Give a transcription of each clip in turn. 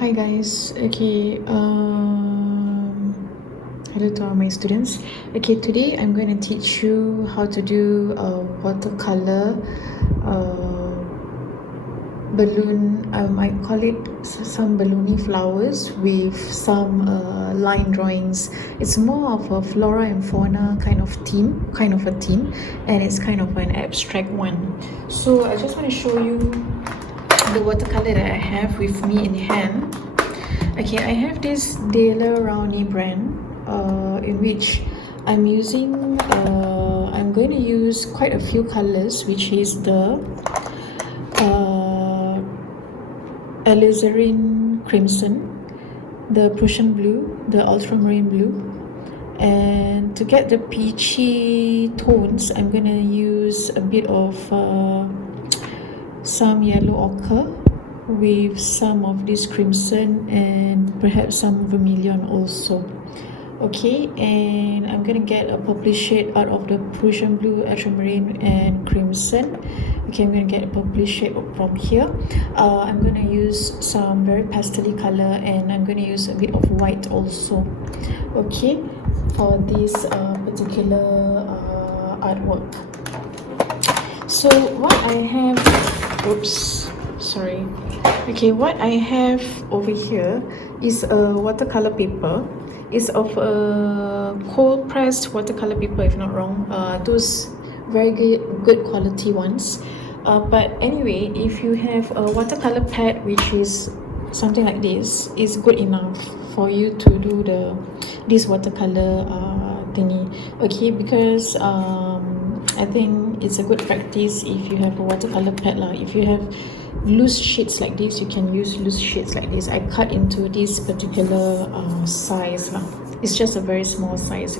Hi guys. Hello to all my students. Today I'm going to teach you how to do watercolor balloon. I call it some balloony flowers with some line drawings. It's more of a flora and fauna kind of a theme, and it's kind of an abstract one. So I just want to show you the watercolor that I have with me in hand. I have this Daler-Rowney brand in which I'm going to use quite a few colors, which is the alizarin crimson, the Prussian blue, the ultramarine blue, and to get the peachy tones I'm going to use a bit of some yellow ochre with some of this crimson and perhaps some vermilion also. And I'm gonna get a purple shade out of the Prussian blue, ultramarine and crimson. I'm gonna get a purple shade from here. I'm gonna use some very pastel color, and I'm gonna use a bit of white also, for this particular artwork. So what I have, what I have over here is a watercolor paper. It's of a cold pressed watercolor paper, if not wrong. Those very good quality ones. But anyway, if you have a watercolor pad, which is something like this, is good enough for you to do this watercolor thingy. Because I think it's a good practice if you have a watercolor pad lah. If you have loose sheets like this, you can use loose sheets like this. I cut into this particular size lah. It's just a very small size.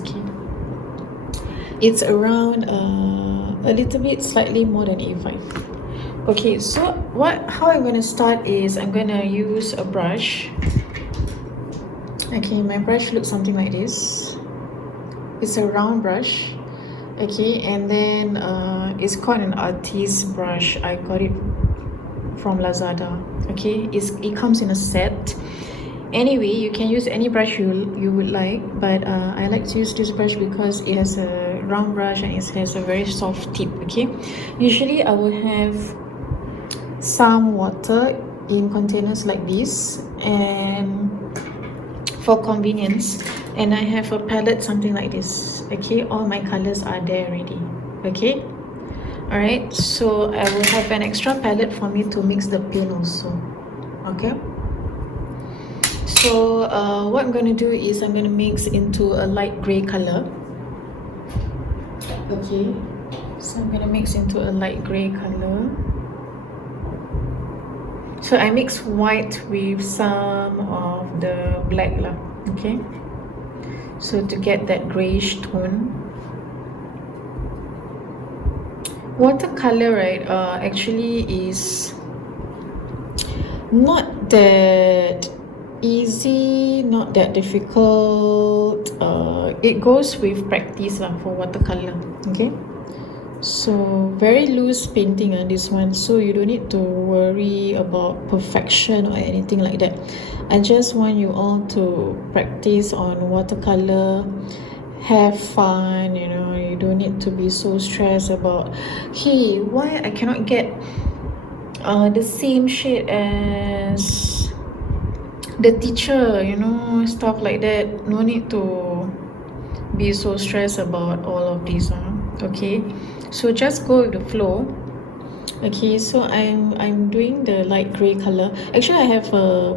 It's around a little bit slightly more than A5. So how I'm going to start is I'm going to use a brush. My brush looks something like this. It's a round brush. And then it's called an artist brush. I got it from Lazada. It comes in a set. Anyway, you can use any brush you would like, but I like to use this brush because it has a round brush and it has a very soft tip. Usually I will have some water in containers like this, and for convenience, and I have a palette something like this. All my colors are there already. Alright, so I will have an extra palette for me to mix the paint also. So what I'm going to do is I'm going to mix into a light gray color. So I'm going to mix into a light gray color. So I mix white with some of the black lah. So to get that grayish tone. Watercolor, right, actually is not that easy, not that difficult. It goes with practice lah for watercolor. So very loose painting on this one, so you don't need to worry about perfection or anything like that. I just want you all to practice on watercolor, have fun, you don't need to be so stressed about, hey, why I cannot get the same shade as the teacher, stuff like that. No need to be so stressed about all of these. So just go with the flow. So I'm doing the light gray color. Actually, I have a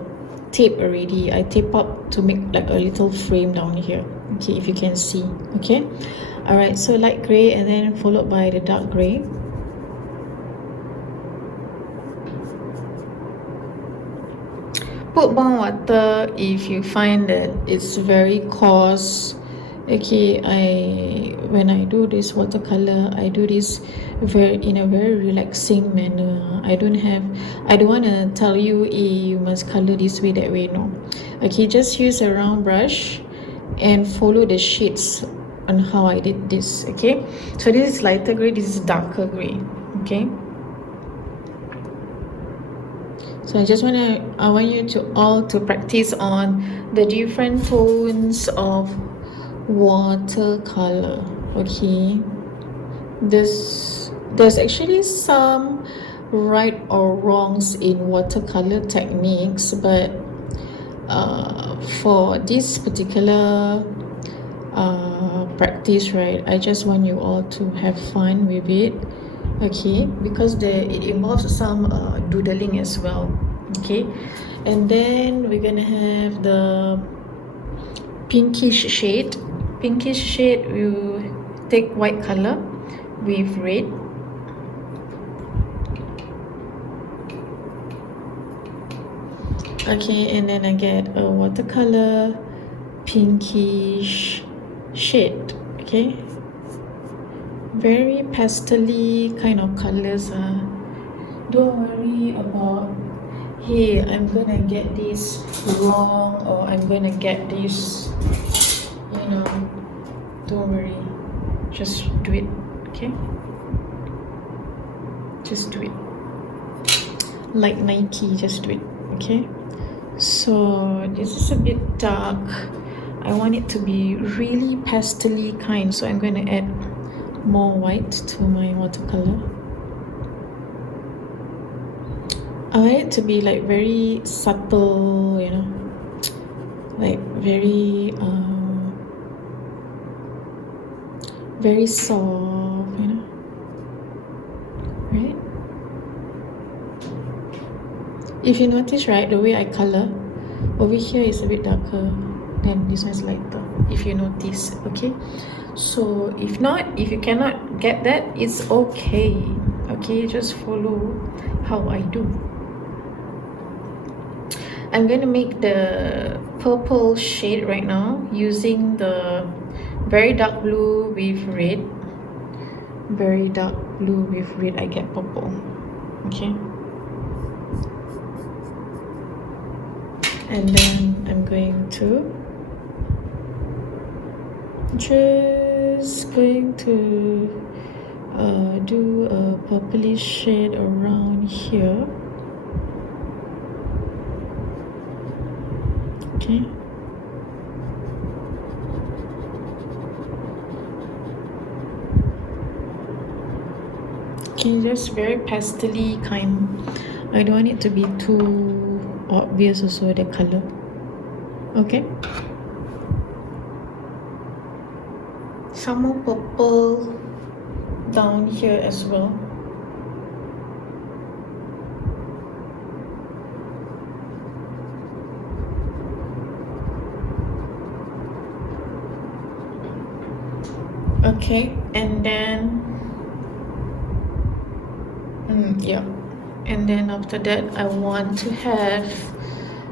tape already. I tape up to make like a little frame down here. If you can see. Alright, so light gray and then followed by the dark gray. Put more water if you find that it's very coarse. When I do this watercolor, I do this in a very relaxing manner. I don't want to tell you, you must color this way, that way. No. Just use a round brush and follow the shades on how I did this. So this is lighter gray, this is darker gray. So I want you to all to practice on the different tones of watercolor. Okay, there's actually some right or wrongs in watercolor techniques, but for this particular practice, right, I just want you all to have fun with it. Okay, because it involves some doodling as well. Okay, and then we're gonna have the pinkish shade. You take white color with red. Okay, and then I get a watercolor pinkish shade. Okay, very pastel-y kind of colors. Don't worry about, hey, I'm gonna get this wrong or I'm gonna get this, you know, don't worry, just do it. Okay, just do it like Nike, just do it. Okay, so this is a bit dark. I want it to be really pastel-y kind, so I'm going to add more white to my watercolor. I want it to be like very subtle, you know, like very soft, you know, right? If you notice, right, the way I color over here is a bit darker than this one's lighter, if you notice. Okay, so if you cannot get that, it's okay. Okay, just follow how I do. I'm going to make the purple shade right now using the very dark blue with red. Very dark blue with red, I get purple. Okay, and then I'm going to do a purplish shade around here. Okay, just very pastel-y kind. I don't want it to be too obvious also, the color. Okay, some more purple down here as well. Okay, and then yeah, and then after that I want to have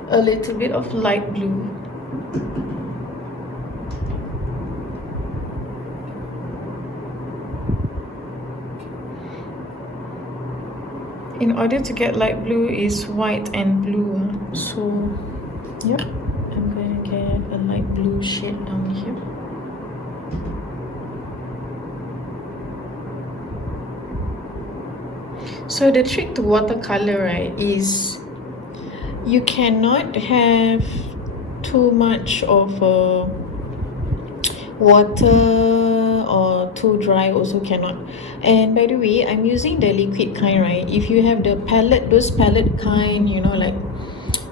a little bit of light blue. In order to get light blue is white and blue, so yeah, I'm going to get a light blue shade down here. So the trick to watercolor, right, is you cannot have too much of water or too dry also cannot. And by the way, I'm using the liquid kind, right? If you have the palette, those palette kind, you know, like,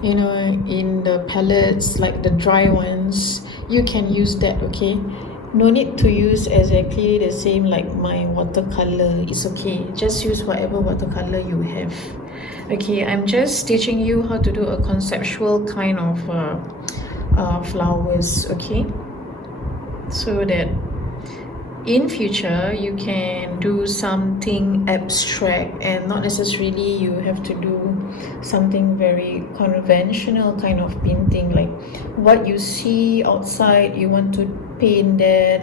you know, in the palettes, like the dry ones, you can use that. Okay, no need to use exactly the same like my watercolor. It's okay, just use whatever watercolor you have. Okay, I'm just teaching you how to do a conceptual kind of flowers. Okay, so that in future you can do something abstract and not necessarily you have to do something very conventional kind of painting, like what you see outside you want to paint that,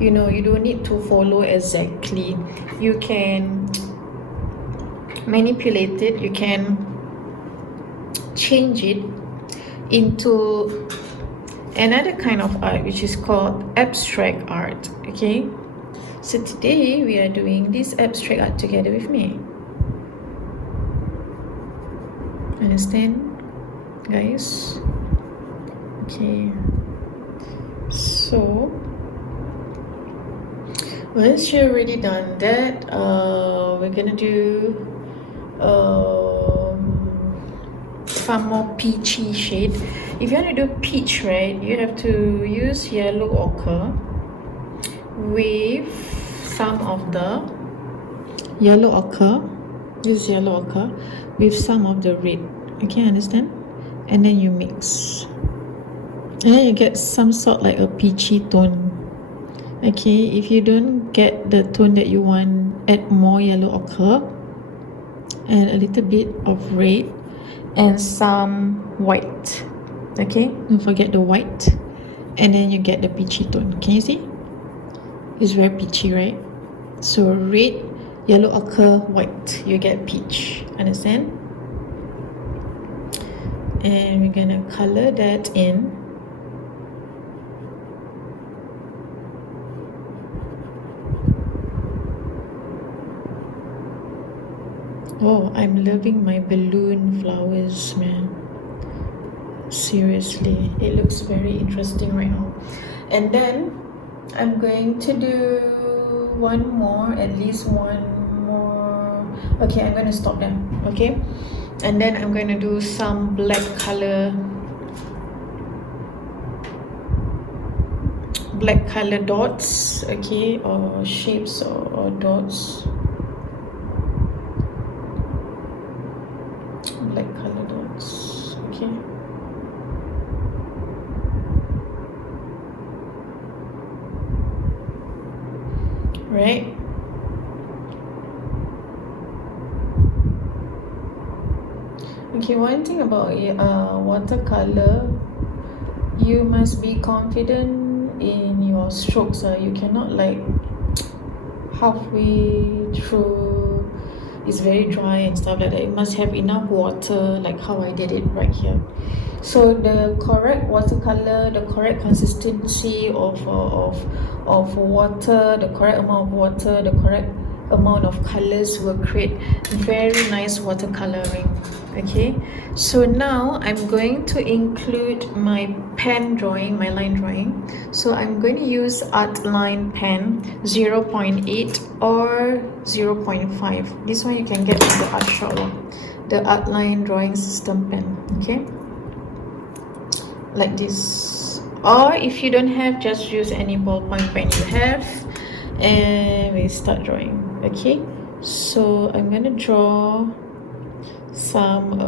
you know, you don't need to follow exactly. You can manipulate it, you can change it into another kind of art which is called abstract art. Okay, so today we are doing this abstract art together with me. Understand, guys? Okay, so once you've already done that, we're gonna do some more peachy shade. If you want to do peach, right, you have to use yellow ochre with some of the yellow ochre. Use yellow ochre with some of the red. Okay, understand? And then you mix, and then you get some sort like a peachy tone. Okay, if you don't get the tone that you want, add more yellow ochre and a little bit of red and some white. Okay, don't forget the white, and then you get the peachy tone. Can you see? It's very peachy, right? So red, yellow ochre, white, you get peach. Understand? And we're gonna color that in. Oh, I'm loving my balloon flowers, man. Seriously, it looks very interesting right now. And then I'm going to do one more, at least one more. Okay, I'm going to stop there. Okay, and then I'm going to do some black color dots, okay, or shapes or dots. Black color dots, okay. Right. Okay, one thing about watercolor, you must be confident in your strokes. You cannot like halfway through it's very dry and stuff like that. It must have enough water, like how I did it right here. So the correct watercolor, the correct consistency of water, the correct amount of water, the correct amount of colors will create very nice watercoloring. Okay, so now I'm going to include my pen drawing, my line drawing. So I'm going to use Artline pen 0.8 or 0.5. This one you can get from the art shop, the Artline drawing system pen. Okay, like this. Or if you don't have, just use any ballpoint pen you have, and we start drawing. Okay, so I'm gonna draw some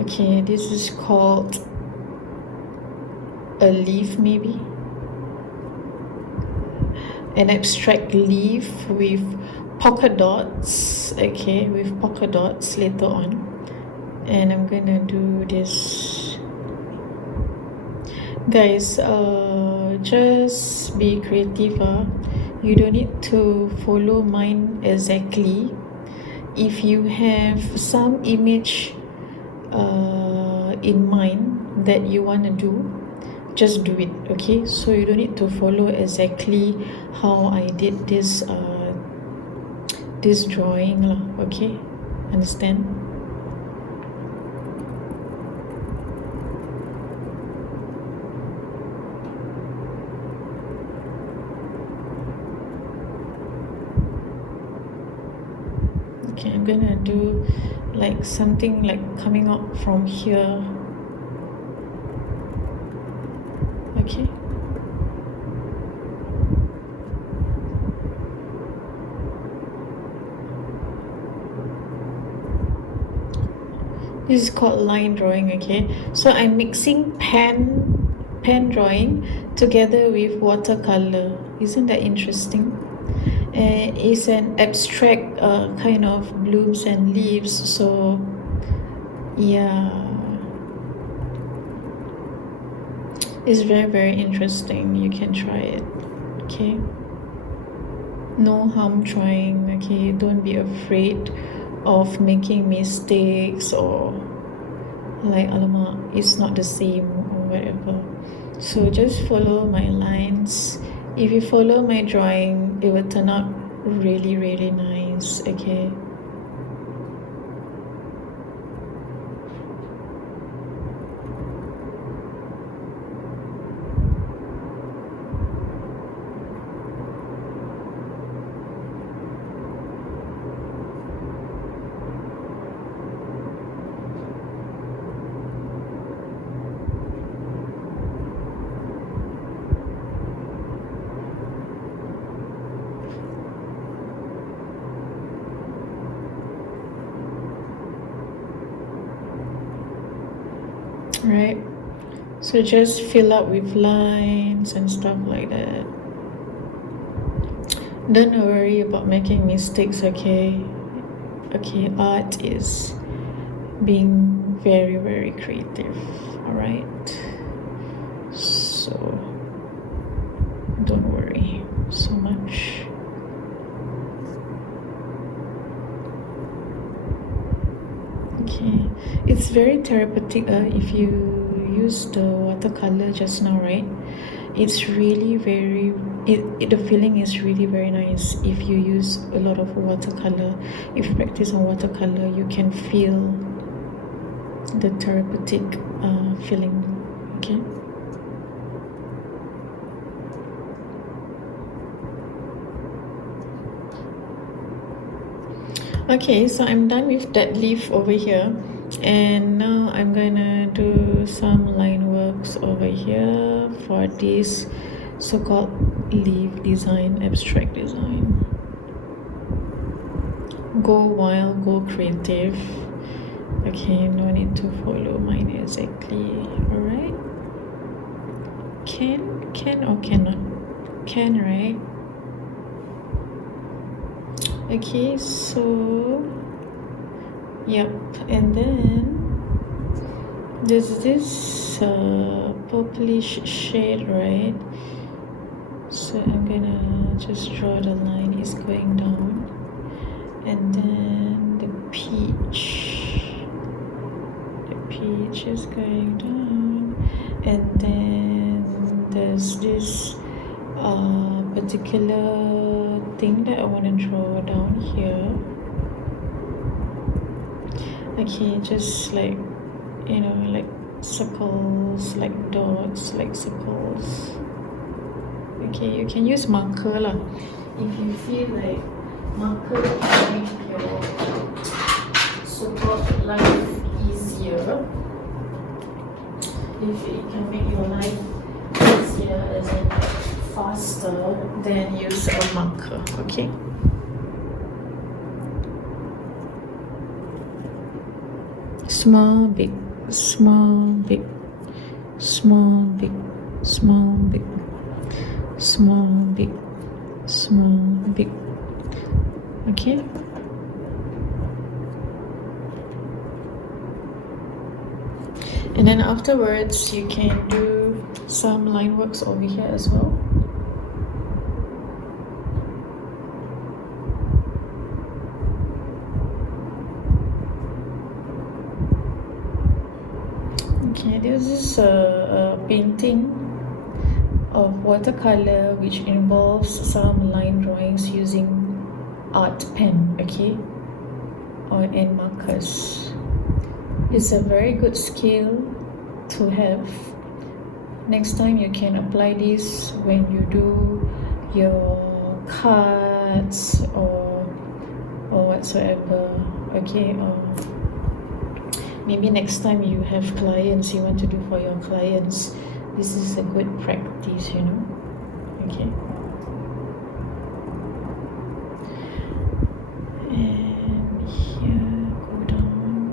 okay, this is called a leaf, maybe an abstract leaf with polka dots. Okay, with polka dots later on. And I'm gonna do this, guys. Just be creative. You don't need to follow mine exactly. If you have some image in mind that you want to do, just do it. Okay, so you don't need to follow exactly how I did this this drawing lah. Okay, understand? Okay, I'm gonna do like something like coming up from here. Okay, this is called line drawing. Okay, so I'm mixing pen drawing together with watercolor. Isn't that interesting? It's an abstract kind of blooms and leaves, so yeah, it's very interesting. You can try it. Okay, no harm trying. Okay, don't be afraid of making mistakes or like alamak, it's not the same or whatever. So just follow my lines. If you follow my drawing it will turn out really, really nice. Okay. Right, so just fill up with lines and stuff like that. Don't worry about making mistakes. Okay, art is being very, very creative. All right, so don't worry so much. Okay, it's very therapeutic if you use the watercolor just now, right? It's really very, the feeling is really very nice if you use a lot of watercolor. If you practice on watercolor, you can feel the therapeutic feeling. Okay. Okay, so I'm done with that leaf over here, and now I'm gonna do some line works over here for this so-called leaf design, abstract design. Go wild, go creative. Okay, no need to follow mine exactly. All right, can or cannot? Can, right? Okay, so yep, and then there's this purplish shade, right? So I'm gonna just draw the line is going down, and then the peach is going down, and then there's this particular thing that I want to draw down here. Okay, just like, you know, like circles, like dots, like circles. Okay, you can use marker lah if you feel like marker can make your so-called life easier. If it can make your life easier as in faster, then use a marker. Okay. Small, big, small, big, small, big, small, big, small, big, small, big. Okay. And then afterwards, you can do some line works over here as well. Okay, this is a painting of watercolor which involves some line drawings using art pen, okay, and markers. It's a very good skill to have. Next time you can apply this when you do your cards or whatsoever, okay. Maybe next time you have clients, you want to do for your clients, this is a good practice, you know. Okay. And here, go down.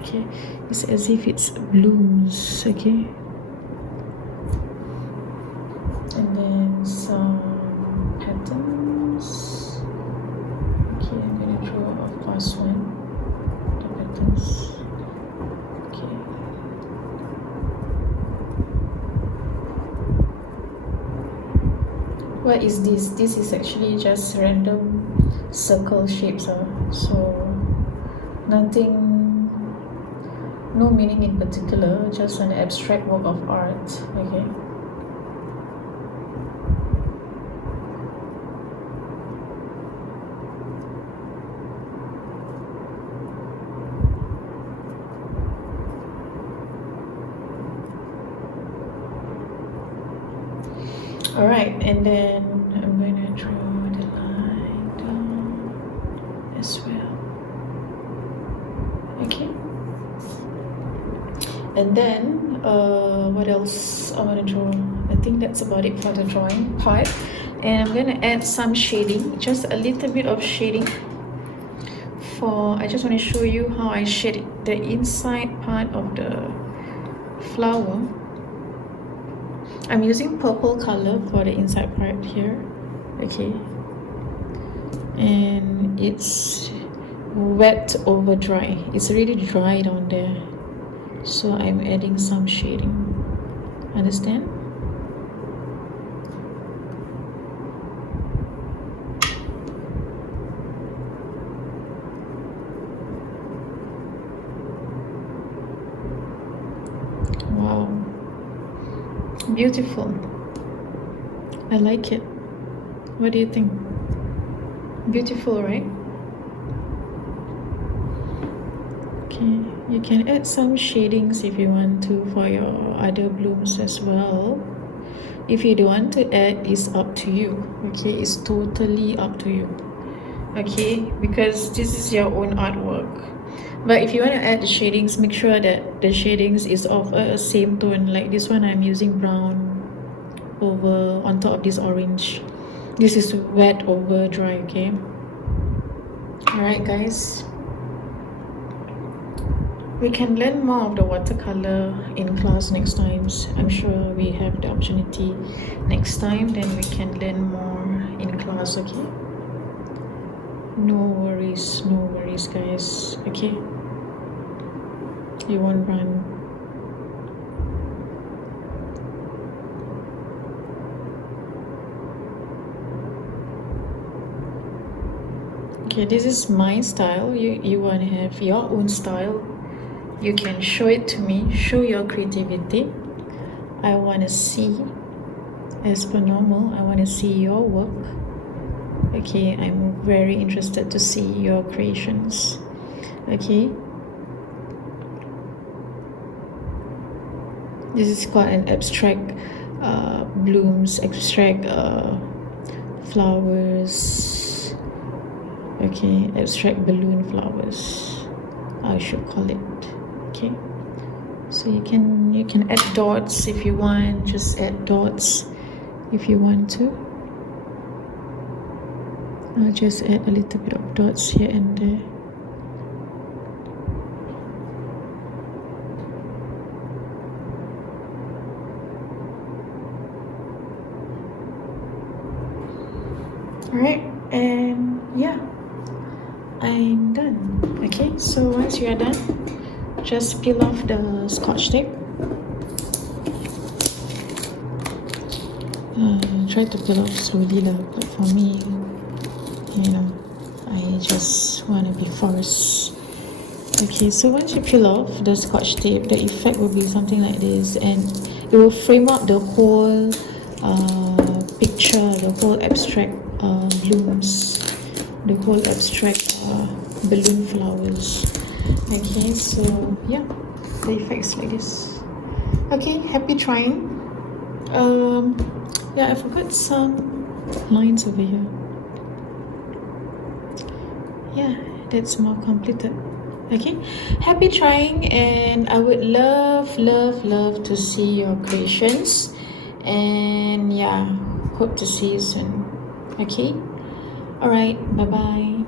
Okay, it's as if it's blooms, okay. And then some patterns. Okay, I'm gonna draw a first one, the patterns. Okay. What is this? This is actually just random circle shapes, so nothing, no meaning in particular, just an abstract work of art. Okay. Alright, and then I'm going to draw the line down as well. Okay. And then what else I want to draw? I think that's about it for the drawing part. And I'm going to add some shading, just a little bit of shading. I just want to show you how I shade the inside part of the flower. I'm using purple color for the inside part here. Okay, and it's wet over dry. It's really dry down there, so I'm adding some shading. Understand? Wow, beautiful. I like it. What do you think? Beautiful, right? Okay, you can add some shadings if you want to for your other blooms as well. If you don't want to add, it's up to you. Okay, it's totally up to you. Okay, because this is your own artwork. But if you want to add the shadings, make sure that the shadings is of a same tone. Like this one, I'm using brown over on top of this orange. This is wet over dry. Okay. Alright guys, we can learn more of the watercolor in class next time. I'm sure we have the opportunity next time, then we can learn more in class. Okay, no worries guys. Okay, you won't run. Okay, this is my style. You want to have your own style, you can show it to me. Show your creativity. I want to see, as per normal, I want to see your work. Okay, I'm very interested to see your creations. Okay, this is quite an abstract blooms, abstract flowers. Okay, abstract balloon flowers, I should call it. Okay, so you can add dots if you want. Just add dots if you want to. I'll just add a little bit of dots here and there. Alright, and yeah, I'm done. Okay, so once you are done, just peel off the scotch tape. Try to peel off slowly lah, but for me, you know, I just want to be fast. Okay, so once you peel off the scotch tape, the effect will be something like this, and it will frame up the whole picture, the whole abstract blooms, the whole abstract balloon flowers. Okay, so yeah, the effect is like this. Okay, happy trying. Yeah, I forgot some lines over here. Yeah, that's more completed. Okay, happy trying, and I would love to see your creations. And yeah, hope to see you soon. Okay, all right, bye bye.